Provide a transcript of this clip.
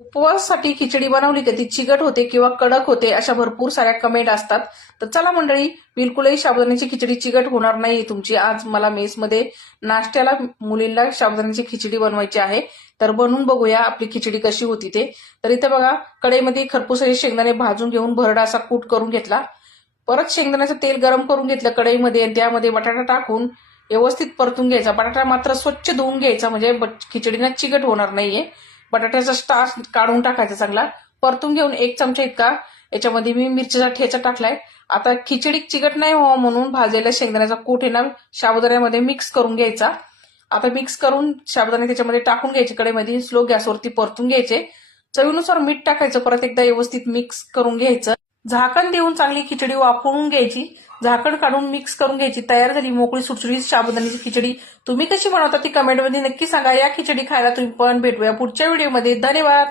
उपवासासाठी खिचडी बनवली की ती चिकट होते किंवा कडक होते अशा भरपूर साऱ्या कमेंट असतात. तर चला मंडळी, बिलकुलही साबुदाण्याची खिचडी चिकट होणार नाही तुमची. आज मला मेसमध्ये नाश्त्याला मुलींना साबुदाण्याची खिचडी बनवायची आहे. तर बनवून बघूया आपली खिचडी कशी होती ते. तर इथे बघा, कढईमध्ये खरपूस असे शेंगदाणे भाजून घेऊन भरडा असा कूट करून घेतला. परत शेंगदाण्याचं तेल गरम करून घेतलं कढईमध्ये आणि त्यामध्ये बटाटा टाकून व्यवस्थित परतून घ्यायचा. बटाटा मात्र स्वच्छ धुवून घ्यायचा, म्हणजे खिचडीना चिकट होणार नाहीये. बटाट्याचा स्टार्च काढून टाकायचा चांगला. परतून घेऊन 1 चमचा इतका याच्यामध्ये मी मिरचीचा ठेचा टाकलाय. आता खिचडी चिकट नाही हो म्हणून भाजलेल्या शेंगदाण्याचा कूट आहे ना साबुदाण्यामध्ये मिक्स करून घ्यायचा. आता मिक्स करून साबुदाणे त्याच्यामध्ये टाकून घ्यायचे. कढईमध्ये स्लो गॅसवरती परतून घ्यायचे. चवीनुसार मीठ टाकायचं. परत एकदा व्यवस्थित मिक्स करून घ्यायचं. झाकण देऊन चांगली खिचडी वाफवून घ्यायची. झाकण काढून मिक्स करून घ्यायची. तयार झाली मोकळी सुटसुटीत साबुदाण्याची खिचडी. तुम्ही कशी बनवता ती कमेंटमध्ये नक्की सांगा. या खिचडी खायला तुम्ही पण. भेटूया पुढच्या व्हिडिओमध्ये. धन्यवाद.